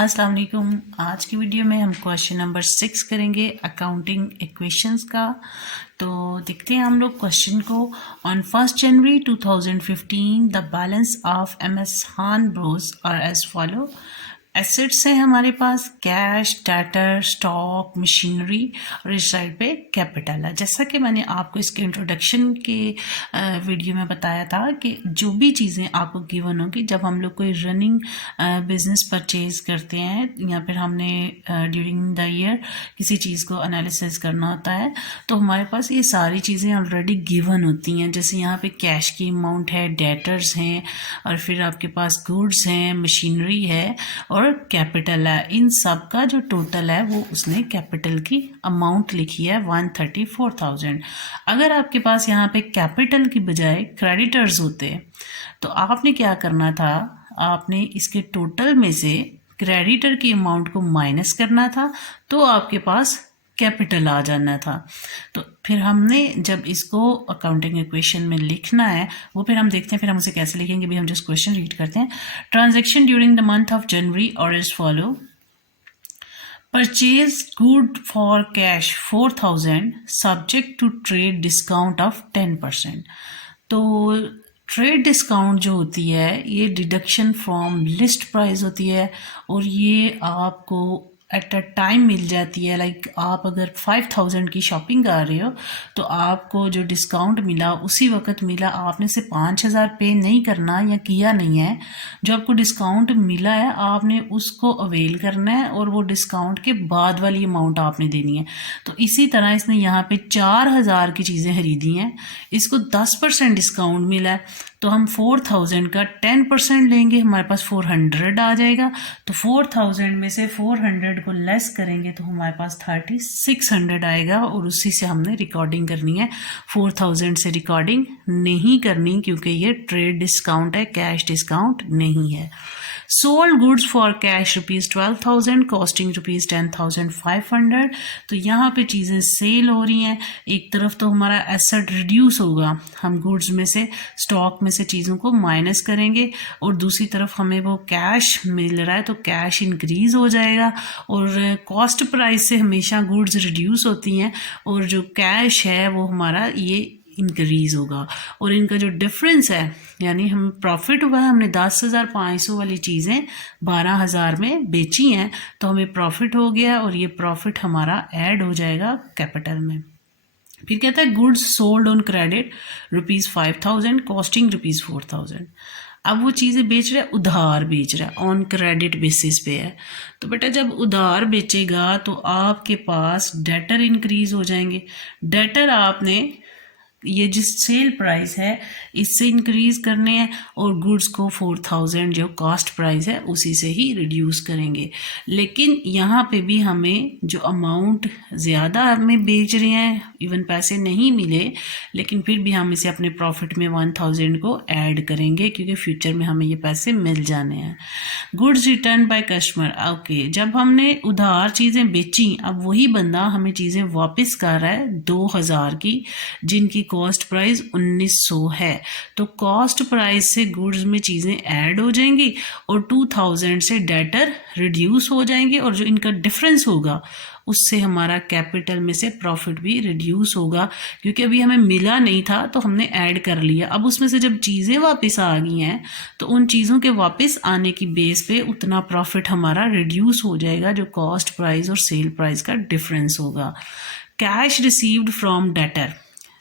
अस्सलाम वालेकुम। आज की वीडियो में हम क्वेश्चन नंबर 6 करेंगे अकाउंटिंग इक्वेशंस का। तो देखते हैं हम लोग क्वेश्चन को। On 1 January 2015 the balance of MS Hahn Bros are as follow. Assets हैं हमारे पास कैश, डेटर, स्टॉक, मशीनरी और इस साइड पे कैपिटल है। जैसा कि मैंने आपको इसके इंट्रोडक्शन के वीडियो में बताया था कि जो भी चीज़ें आपको गिवन होगी जब हम लोग कोई रनिंग बिजनेस परचेज करते हैं या फिर हमने ड्यूरिंग द ईयर किसी चीज़ को एनालिसिस करना होता है, तो हमारे पास ये सारी चीज़ें ऑलरेडी गिवन होती हैं। जैसे यहाँ पे कैश की अमाउंट है, डेटर्स हैं और फिर आपके पास गुड्स हैं, मशीनरी है और कैपिटल है। इन सब का जो टोटल है वो उसने कैपिटल की अमाउंट लिखी है 134,000। अगर आपके पास यहाँ पे कैपिटल की बजाय क्रेडिटर्स होते तो आपने क्या करना था, आपने इसके टोटल में से क्रेडिटर की अमाउंट को माइनस करना था तो आपके पास कैपिटल आ जाना था। तो फिर हमने जब इसको अकाउंटिंग इक्वेशन में लिखना है वो फिर हम देखते हैं फिर हम उसे कैसे लिखेंगे। भी हम जस्ट क्वेश्चन रीड करते हैं। Transaction during the month of January are as follow. Purchase goods for cash 4,000 subject to trade discount of 10%। तो ट्रेड डिस्काउंट जो होती है ये डिडक्शन फ्रॉम लिस्ट प्राइस होती है और ये आपको एट अ टाइम मिल जाती है। लाइक आप अगर 5,000 की शॉपिंग कर रहे हो तो आपको जो डिस्काउंट मिला उसी वक्त मिला, आपने से 5,000 पे नहीं करना या किया नहीं है। जो आपको डिस्काउंट मिला है आपने उसको अवेल करना है और वो डिस्काउंट के बाद वाली अमाउंट आपने देनी है। तो इसी तरह इसने यहाँ पे 4,000 की चीज़ें खरीदी हैं, इसको 10% डिस्काउंट मिला है तो हम 4,000 का 10% लेंगे, हमारे पास 400 आ जाएगा। तो 4,000 में से 400 को लेस करेंगे तो हमारे पास 3,600 आएगा और उसी से हमने रिकॉर्डिंग करनी है। 4,000 से रिकॉर्डिंग नहीं करनी क्योंकि ये ट्रेड डिस्काउंट है, कैश डिस्काउंट नहीं है। Sold goods for cash ₹12,000 costing ₹10,500। तो यहाँ पे चीज़ें सेल हो रही हैं। एक तरफ तो हमारा एसेट रिड्यूस होगा, हम गुड्स में से स्टॉक में से चीज़ों को माइनस करेंगे और दूसरी तरफ हमें वो कैश मिल रहा है तो कैश इंक्रीज हो जाएगा। और कॉस्ट प्राइस से हमेशा गुड्स रिड्यूस होती हैं और जो कैश है वो हमारा ये इंक्रीज होगा। और इनका जो डिफरेंस है यानी हम प्रॉफिट हुआ है, हमने 10,500 वाली चीज़ें 12,000 में बेची हैं तो हमें प्रॉफिट हो गया और ये प्रॉफिट हमारा ऐड हो जाएगा कैपिटल में। फिर कहता है goods sold on credit ₹5,000 costing ₹4,000। अब वो चीज़ें बेच रहा है, उधार बेच रहा है, ऑन क्रेडिट बेसिस पे है। तो बेटा जब उधार बेचेगा तो आपके पास डेटर इंक्रीज हो जाएंगे। डेटर आपने ये जिस सेल प्राइस है इससे इंक्रीज करने हैं और गुड्स को 4,000 जो कॉस्ट प्राइस है उसी से ही रिड्यूस करेंगे। लेकिन यहाँ पे भी हमें जो अमाउंट ज़्यादा हमें बेच रहे हैं, इवन पैसे नहीं मिले लेकिन फिर भी हम इसे अपने प्रॉफिट में 1,000 को ऐड करेंगे क्योंकि फ्यूचर में हमें ये पैसे मिल जाने हैं। Goods return by customer. Okay, जब हमने उधार चीज़ें बेची अब वही बंदा हमें चीज़ें वापस कर रहा है 2,000 की जिनकी कॉस्ट प्राइस 1,900 है। तो कॉस्ट प्राइस से गुड्स में चीज़ें ऐड हो जाएंगी और 2,000 से डेटर रिड्यूस हो जाएंगे और जो इनका डिफरेंस होगा उससे हमारा कैपिटल में से प्रॉफिट भी रिड्यूस होगा क्योंकि अभी हमें मिला नहीं था तो हमने ऐड कर लिया। अब उसमें से जब चीज़ें वापस आ गई हैं तो उन चीज़ों के वापस आने की बेस पे उतना प्रॉफिट हमारा रिड्यूस हो जाएगा जो कॉस्ट प्राइस और सेल प्राइस का डिफरेंस होगा। कैश रिसीव्ड फ्रॉम डेटर,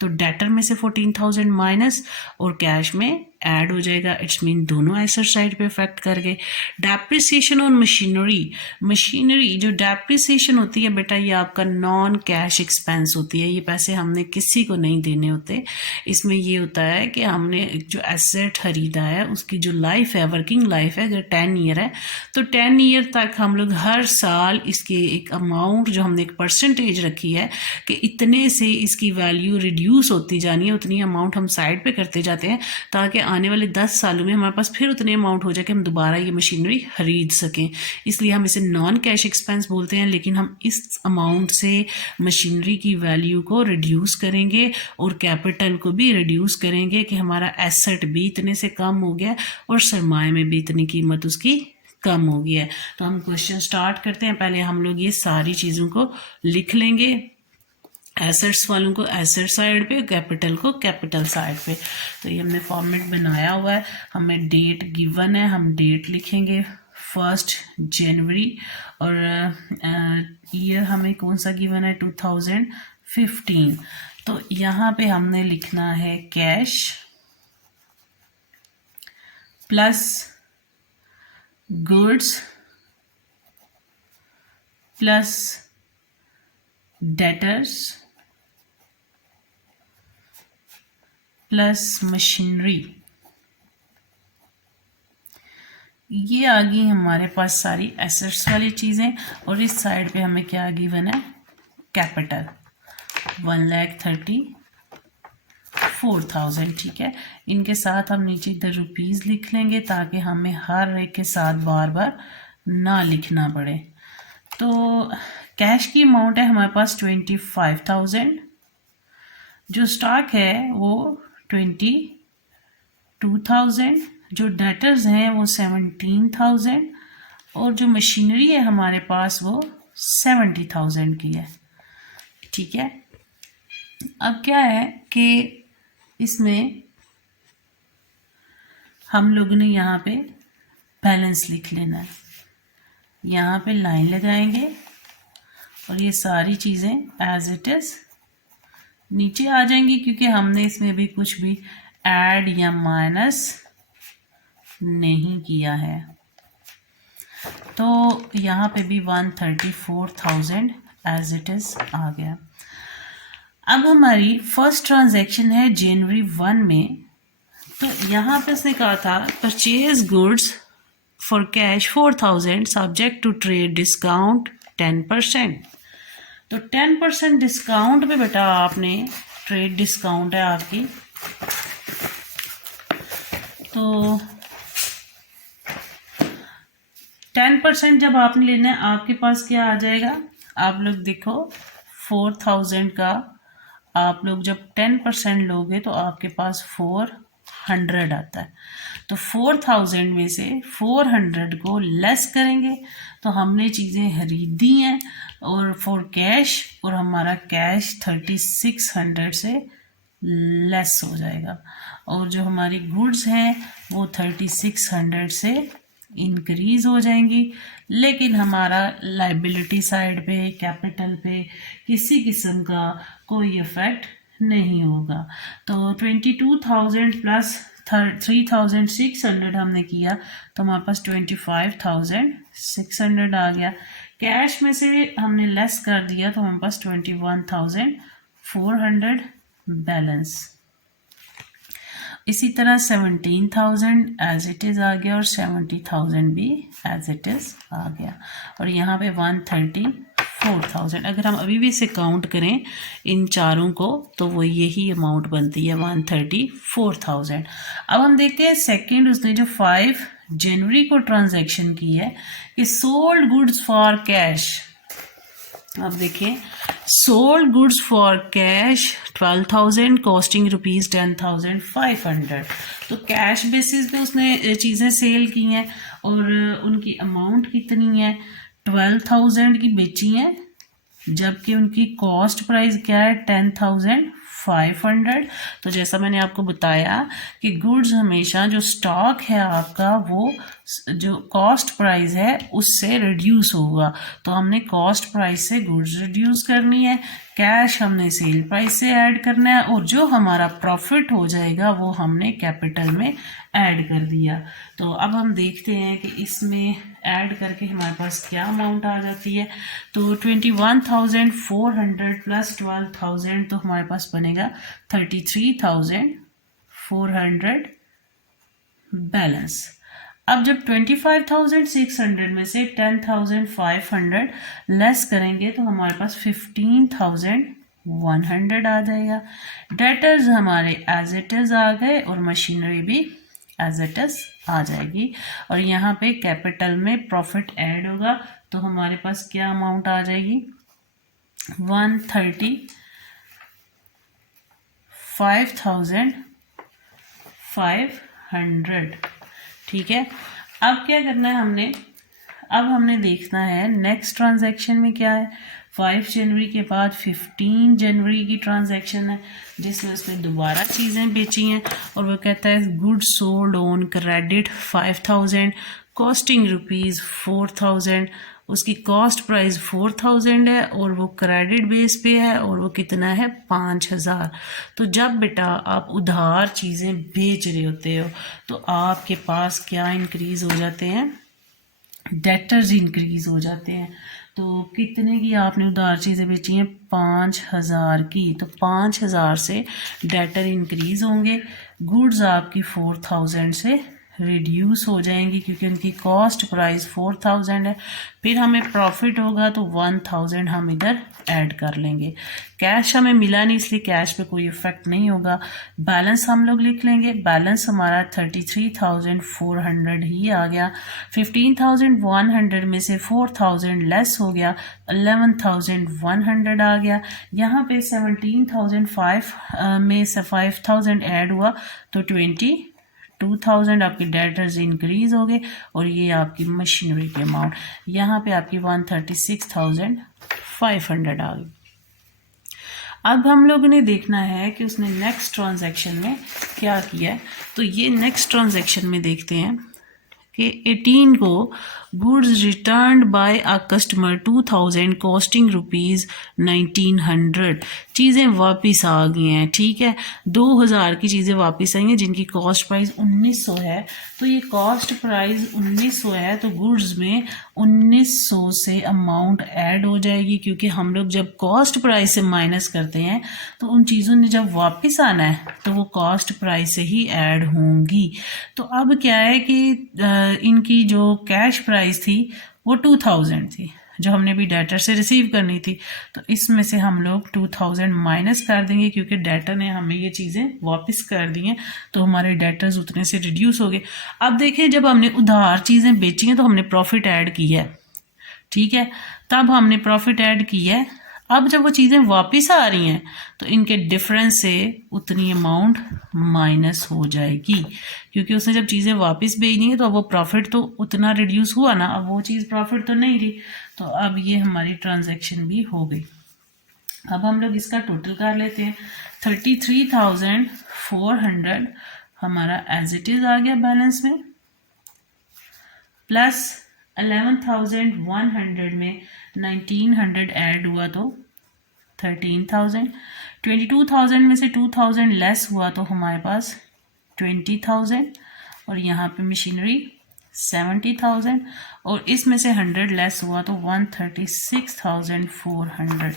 तो डेटर में से 14,000 माइनस और कैश में ऐड हो जाएगा। इट्स मीन दोनों एसेट साइड पे इफेक्ट कर गए। डेप्रिसिएशन ऑन मशीनरी, मशीनरी जो डेप्रिसिएशन होती है बेटा ये आपका नॉन कैश एक्सपेंस होती है, ये पैसे हमने किसी को नहीं देने होते। इसमें ये होता है कि हमने जो एसेट खरीदा है उसकी जो लाइफ है, वर्किंग लाइफ है, अगर 10 ईयर है तो 10 ईयर तक हम लोग हर साल इसके एक अमाउंट जो हमने एक परसेंटेज रखी है कि इतने से इसकी वैल्यू रिड्यूस होती जानी है, उतनी अमाउंट हम साइड पे करते जाते हैं ताकि आने वाले 10 सालों में हमारे पास फिर उतने अमाउंट हो जाए कि हम दोबारा ये मशीनरी खरीद सकें। इसलिए हम इसे नॉन कैश एक्सपेंस बोलते हैं लेकिन हम इस अमाउंट से मशीनरी की वैल्यू को रिड्यूस करेंगे और कैपिटल को भी रिड्यूस करेंगे कि हमारा एसेट भी इतने से कम हो गया और सरमाए में भी इतनी कीमत उसकी कम हो गया है। तो हम क्वेश्चन स्टार्ट करते हैं। पहले हम लोग ये सारी चीज़ों को लिख लेंगे, एसेट्स वालों को एसेट साइड पे, कैपिटल को कैपिटल साइड पे। तो ये हमने फॉर्मेट बनाया हुआ है। हमें डेट गिवन है, हम डेट लिखेंगे 1 जनवरी, और ईयर हमें कौन सा गिवन है 2015। तो यहाँ पे हमने लिखना है cash plus goods plus debtors plus machinery. ये आ गई हमारे पास सारी एसेट्स वाली चीज़ें, और इस साइड पे हमें क्या गिवन है कैपिटल 1,34,000। ठीक है, इनके साथ हम नीचे इधर रुपीज़ लिख लेंगे ताकि हमें हर एक के साथ बार बार ना लिखना पड़े। तो कैश की अमाउंट है हमारे पास 25,000, जो स्टॉक है वो 22,000, जो डेटर्स हैं वो 17,000, और जो मशीनरी है हमारे पास वो 70,000 की है। ठीक है, अब क्या है कि इसमें हम लोगों ने यहाँ पे बैलेंस लिख लेना है। यहाँ पे लाइन लगाएंगे और ये सारी चीज़ें एज इट इज़ नीचे आ जाएंगी, क्योंकि हमने इसमें भी कुछ भी ऐड या माइनस नहीं किया है। तो यहाँ पे भी 134,000 एज इट इज़ आ गया। अब हमारी फर्स्ट ट्रांजैक्शन है जनवरी 1 में। तो यहाँ पे उसने कहा था purchase goods for cash 4,000 subject to trade discount 10%। तो 10% डिस्काउंट पे बेटा आपने, ट्रेड डिस्काउंट है आपकी, तो 10% जब आपने लेना है आपके पास क्या आ जाएगा, आप लोग देखो 4,000 का आप लोग जब 10% लोगे तो आपके पास 400 आता है। तो 4,000 में से 400 को लेस करेंगे, तो हमने चीज़ें खरीदी हैं और फॉर कैश, और हमारा कैश 3,600 से लेस हो जाएगा, और जो हमारी गुड्स हैं वो 3,600 से इंक्रीज हो जाएंगी। लेकिन हमारा लाइबिलिटी साइड पे, कैपिटल पे किसी किस्म का कोई इफेक्ट नहीं होगा। तो 22,000 प्लस 3,600 हमने किया तो हमारे पास 25,600 आ गया। कैश में से हमने लेस कर दिया तो हमारे पास 21,400 बैलेंस। इसी तरह 17,000 एज इट इज़ आ गया और 70,000 भी एज इट इज़ आ गया, और यहाँ पे 134,000। अगर हम अभी भी इसे काउंट करें इन चारों को तो वो यही अमाउंट बनती है 134,000। अब हम देखते हैं सेकंड, उसने जो 5 जनवरी को ट्रांजैक्शन की है कि सोल्ड गुड्स फॉर कैश। अब देखें, sold goods for cash 12,000 costing ₹10,500। तो कैश बेसिस पे उसने चीज़ें सेल की हैं और उनकी अमाउंट कितनी है 12,000 की बेची हैं, जबकि उनकी कॉस्ट प्राइस क्या है 10,500। तो जैसा मैंने आपको बताया कि गुड्स हमेशा जो स्टॉक है आपका वो जो कॉस्ट प्राइस है उससे रिड्यूस होगा। तो हमने कॉस्ट प्राइस से गुड्स रिड्यूस करनी है, कैश हमने सेल प्राइस से ऐड करना है, और जो हमारा प्रॉफिट हो जाएगा वो हमने कैपिटल में ऐड कर दिया। तो अब हम देखते हैं कि इसमें ऐड करके हमारे पास क्या अमाउंट आ जाती है। तो 21,400 प्लस 12,000 तो हमारे पास बनेगा 33,400 बैलेंस। अब जब 25,600 में से 10,500 लेस करेंगे तो हमारे पास 15,100 आ जाएगा। डेटर्स हमारे एज इट इज़ आ गए और मशीनरी भी एज इट इज़ आ जाएगी, और यहाँ पे कैपिटल में प्रॉफिट ऐड होगा तो हमारे पास क्या अमाउंट आ जाएगी 135,500। ठीक है, अब क्या करना है हमने, अब हमने देखना है नेक्स्ट ट्रांजैक्शन में क्या है। 5 जनवरी के बाद 15 जनवरी की ट्रांजैक्शन है जिसमें उसने दोबारा चीज़ें बेची हैं और वो कहता है goods sold on credit 5000 costing rupees 4000। उसकी कॉस्ट प्राइस 4000 है और वो क्रेडिट बेस पे है और वो कितना है 5000। तो जब बेटा आप उधार चीज़ें बेच रहे होते हो तो आपके पास क्या इंक्रीज़ हो जाते हैं, डेटर्स इंक्रीज़ हो जाते हैं। तो कितने की आपने उधार चीज़ें बेची हैं, 5000 की, तो 5000 से डेटर इंक्रीज़ होंगे। गुड्स आपकी 4000 से रिड्यूस हो जाएंगी क्योंकि उनकी कॉस्ट प्राइस 4000 है। फिर हमें प्रॉफिट होगा तो 1000 हम इधर ऐड कर लेंगे। कैश हमें मिला नहीं इसलिए कैश पे कोई इफेक्ट नहीं होगा। बैलेंस हम लोग लिख लेंगे, बैलेंस हमारा 33,400 ही आ गया। 15,100 में से 4000 लेस हो गया, 11,100 आ गया। यहाँ पे 17,500 में से 5000 ऐड हुआ तो 22,000 आपके डेटर्स इंक्रीज हो गए और ये आपकी मशीनरी के अमाउंट यहाँ पे आपकी 136,500 आ गई। अब हम लोगों ने देखना है कि उसने नेक्स्ट ट्रांजैक्शन में क्या किया है। तो ये नेक्स्ट ट्रांजैक्शन में देखते हैं कि 18 को goods return by a customer 2000 costing rupees 1900। चीज़ें वापस आ गई हैं, ठीक है, 2000 की चीज़ें वापस आई हैं जिनकी कॉस्ट प्राइस 1900 है। तो ये कॉस्ट प्राइस 1900 है तो गुड्स में 1900 से अमाउंट ऐड हो जाएगी क्योंकि हम लोग जब कॉस्ट प्राइस से माइनस करते हैं तो उन चीज़ों ने जब वापस आना है तो वो कॉस्ट प्राइस से ही ऐड होंगी। तो अब क्या है कि इनकी जो कैश प्राइस थी वो 2000 थी जो हमने भी डेटर से रिसीव करनी थी, तो इसमें से हम लोग 2000 माइनस कर देंगे क्योंकि डेटर ने हमें ये चीज़ें वापस कर दी हैं तो हमारे डेटर्स उतने से रिड्यूस हो गए। अब देखिए जब हमने उधार चीज़ें बेची हैं तो हमने प्रॉफिट ऐड किया है, ठीक है, तब हमने प्रॉफिट ऐड किया है। अब जब वो चीज़ें वापस आ रही हैं तो इनके डिफरेंस से उतनी अमाउंट माइनस हो जाएगी क्योंकि उसने जब चीज़ें वापस भेजनी है तो अब वो प्रॉफिट तो उतना रिड्यूस हुआ ना, अब वो चीज़ प्रॉफिट तो नहीं रही। तो अब ये हमारी ट्रांजैक्शन भी हो गई। अब हम लोग इसका टोटल कर लेते हैं। 33,400 हमारा एज इट इज़ आ गया बैलेंस में, प्लस 11,100 में 1900 ऐड हुआ तो 13,000। 22,000 में से 2,000 लेस हुआ तो हमारे पास 20,000 और यहाँ पे मशीनरी 70,000 और इसमें से 100 लेस हुआ तो 136,400।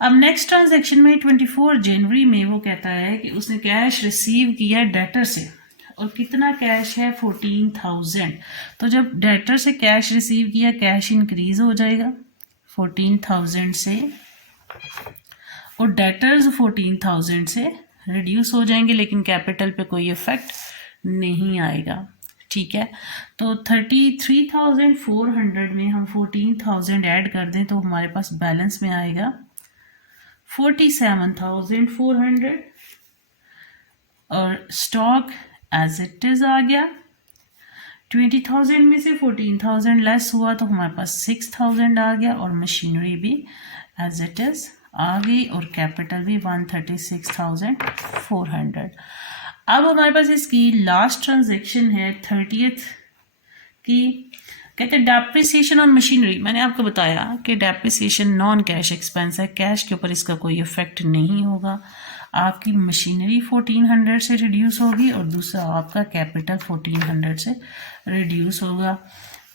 अब नेक्स्ट ट्रांजैक्शन में 24 जनवरी में वो कहता है कि उसने कैश रिसीव किया डेटर से और कितना कैश है 14,000। तो जब डेटर से कैश रिसीव किया कैश इंक्रीज हो जाएगा 14,000 से और डेटर्स 14,000 से रिड्यूस हो जाएंगे लेकिन कैपिटल पे कोई इफेक्ट नहीं आएगा, ठीक है। तो 33,400 में हम 14,000 ऐड कर दें तो हमारे पास बैलेंस में आएगा 47,400 और स्टॉक एज इट इज आ गया। 20,000 में से 14,000 लेस हुआ तो हमारे पास 6,000 आ गया और मशीनरी भी एज इट इज आ गई और कैपिटल भी 136,400। अब हमारे पास इसकी लास्ट ट्रांजैक्शन है 30th की। कहते हैं डेप्रिसिएशन ऑन मशीनरी। मैंने आपको बताया कि डेप्रिसिएशन नॉन कैश एक्सपेंस है, कैश के ऊपर इसका कोई इफेक्ट नहीं होगा। आपकी मशीनरी 1400 से रिड्यूस होगी और दूसरा आपका कैपिटल 1400 से रिड्यूस होगा।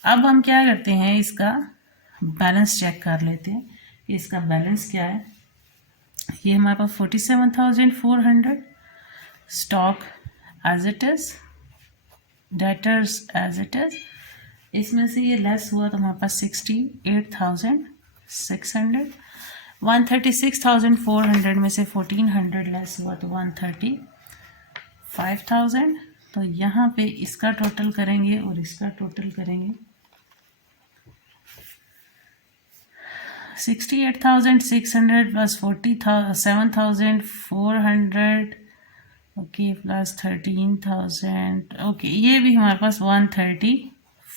अब हम क्या करते हैं, इसका बैलेंस चेक कर लेते हैं कि इसका बैलेंस क्या है। ये हमारे पास 47,400, stock as it is, debtors as it is, इसमें से ये लेस हुआ तो हमारे पास 68,600, 136,400 में से 1400 लेस हुआ तो 135,000। तो यहाँ पे इसका टोटल करेंगे और इसका टोटल करेंगे 68,600 प्लस 47,400 ओके प्लस 13,000 ओके, ये भी हमारे पास 135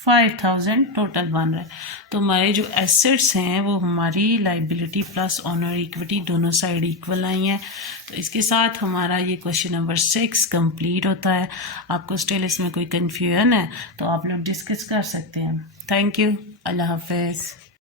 5000 टोटल बन रहा है। तो हमारे जो एसेट्स हैं वो हमारी लाइबिलिटी प्लस ऑनर इक्विटी दोनों साइड इक्वल आई हैं। तो इसके साथ हमारा ये क्वेश्चन नंबर 6 कंप्लीट होता है। आपको स्टिल इसमें कोई कन्फ्यूजन है तो आप लोग डिस्कस कर सकते हैं। Thank you. अल्लाह हाफिज़।